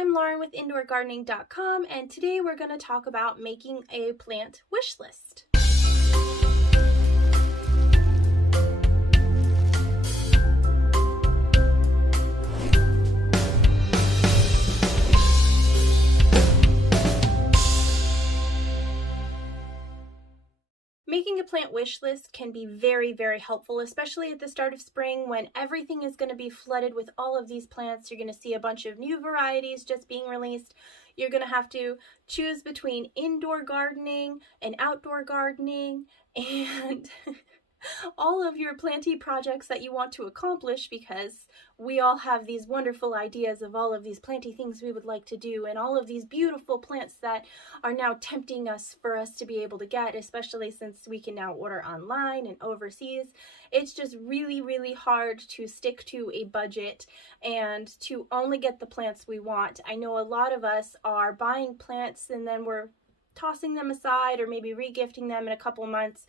I'm Lauren with indoorgardening.com, and today we're going to talk about making a plant wish list. Making a plant wish list can be very, very helpful, especially at the start of spring when everything is going to be flooded with all of these plants. You're going to see a bunch of new varieties just being released. You're going to have to choose between indoor gardening and outdoor gardening and all of your planty projects that you want to accomplish, because we all have these wonderful ideas of all of these planty things we would like to do and all of these beautiful plants that are now tempting us for us to be able to get, especially since we can now order online and overseas. It's just really, really hard to stick to a budget and to only get the plants we want. I know a lot of us are buying plants and then we're tossing them aside or maybe regifting them in a couple months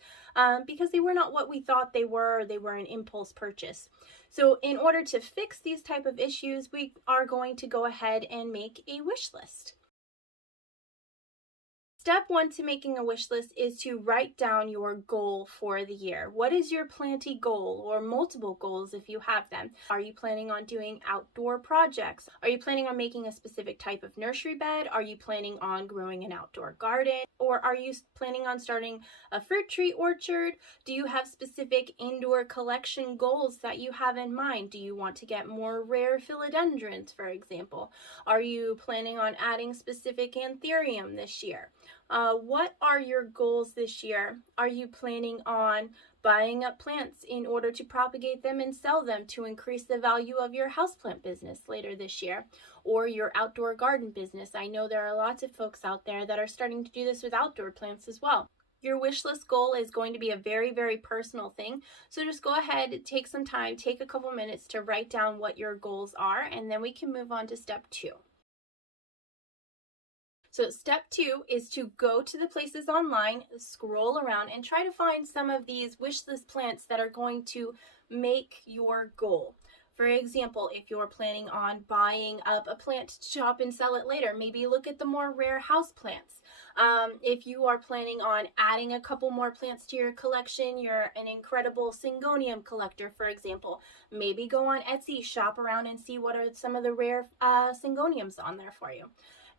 because they were not what we thought they were, or they were an impulse purchase. So in order to fix these type of issues, we are going to go ahead and make a wish list. Step one to making a wish list is to write down your goal for the year. What is your planty goal, or multiple goals if you have them? Are you planning on doing outdoor projects? Are you planning on making a specific type of nursery bed? Are you planning on growing an outdoor garden? Or are you planning on starting a fruit tree orchard? Do you have specific indoor collection goals that you have in mind? Do you want to get more rare philodendrons, for example? Are you planning on adding specific anthurium this year? What are your goals this year? Are you planning on buying up plants in order to propagate them and sell them to increase the value of your houseplant business later this year, or your outdoor garden business? I know there are lots of folks out there that are starting to do this with outdoor plants as well. Your wish list goal is going to be a very, very personal thing. So just go ahead, take some time, take a couple minutes to write down what your goals are, and then we can move on to step two. So step two is to go to the places online, scroll around, and try to find some of these wish list plants that are going to make your goal. For example, if you're planning on buying up a plant to shop and sell it later, maybe look at the more rare house plants. If you are planning on adding a couple more plants to your collection, you're an incredible syngonium collector, for example, maybe go on Etsy, shop around and see what are some of the rare syngoniums on there for you.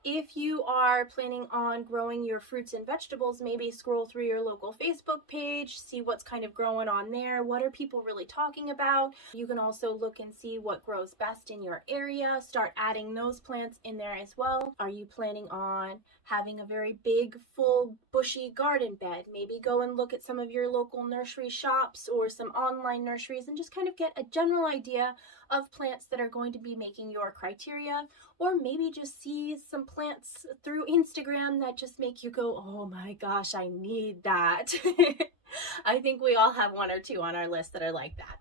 If you are planning on growing your fruits and vegetables, maybe scroll through your local Facebook page, see what's kind of growing on there. What are people really talking about? You can also look and see what grows best in your area. Start adding those plants in there as well. Are you planning on having a very big, full, bushy garden bed? Maybe go and look at some of your local nursery shops or some online nurseries and just kind of get a general idea of plants that are going to be making your criteria. Or maybe just see some plants through Instagram that just make you go, oh my gosh, I need that. I think we all have one or two on our list that are like that.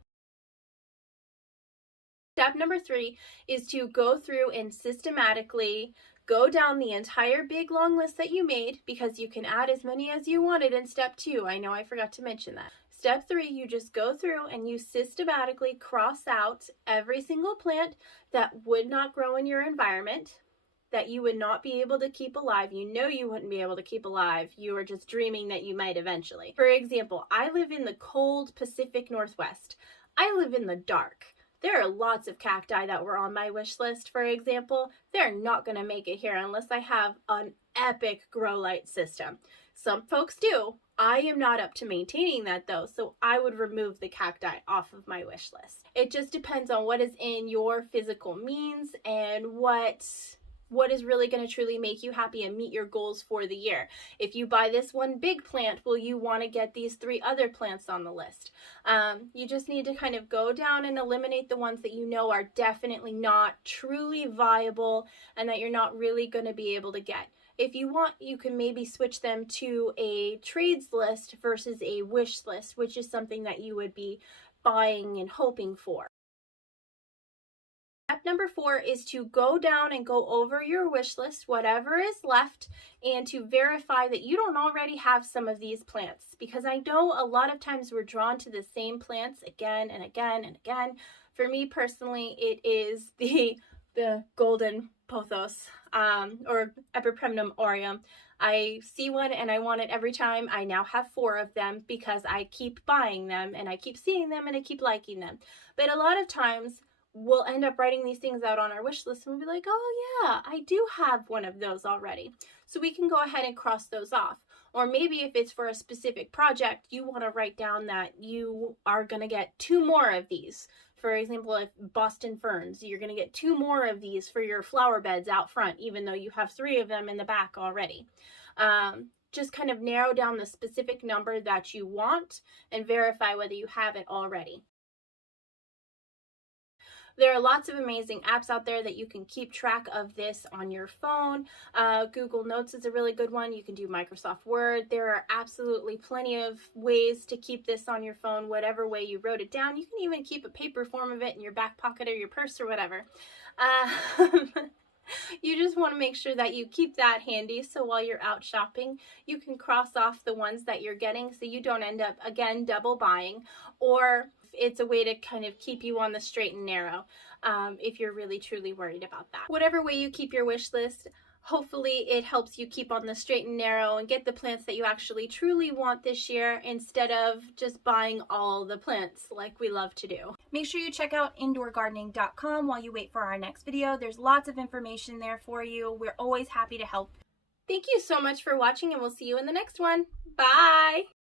Step number three is to go through and systematically go down the entire big long list that you made, because you can add as many as you wanted in step two. I know I forgot to mention that. Step three, you just go through and you systematically cross out every single plant that would not grow in your environment, that you would not be able to keep alive. You know you wouldn't be able to keep alive. You are just dreaming that you might eventually. For example, I live in the cold Pacific Northwest. I live in the dark. There are lots of cacti that were on my wish list, for example. They're not going to make it here unless I have an epic grow light system. Some folks do. I am not up to maintaining that though, so I would remove the cacti off of my wish list. It just depends on what is in your physical means and what is really going to truly make you happy and meet your goals for the year. If you buy this one big plant, will you want to get these three other plants on the list? You just need to kind of go down and eliminate the ones that you know are definitely not truly viable and that you're not really going to be able to get. If you want, you can maybe switch them to a trades list versus a wish list, which is something that you would be buying and hoping for. Step number four is to go down and go over your wish list, whatever is left, and to verify that you don't already have some of these plants. Because I know a lot of times we're drawn to the same plants again and again and again. For me personally, it is the the golden pothos, or Epipremnum aureum. I see one and I want it every time. I now have 4 of them because I keep buying them and I keep seeing them and I keep liking them. But a lot of times we'll end up writing these things out on our wish list and we'll be like, oh yeah, I do have one of those already. So we can go ahead and cross those off. Or maybe if it's for a specific project, you want to write down that you are going to get 2 more of these. For example, if Boston ferns, you're going to get 2 more of these for your flower beds out front, even though you have 3 of them in the back already. Just kind of narrow down the specific number that you want and verify whether you have it already. There are lots of amazing apps out there that you can keep track of this on your phone. Google Notes is a really good one. You can do Microsoft Word. There are absolutely plenty of ways to keep this on your phone, whatever way you wrote it down. You can even keep a paper form of it in your back pocket or your purse or whatever. You just want to make sure that you keep that handy so while you're out shopping, you can cross off the ones that you're getting so you don't end up, again, double buying, or it's a way to kind of keep you on the straight and narrow if you're really truly worried about that. Whatever way you keep your wish list, hopefully it helps you keep on the straight and narrow and get the plants that you actually truly want this year instead of just buying all the plants like we love to do. Make sure you check out indoorgardening.com while you wait for our next video. There's lots of information there for you. We're always happy to help. Thank you so much for watching and we'll see you in the next one. Bye!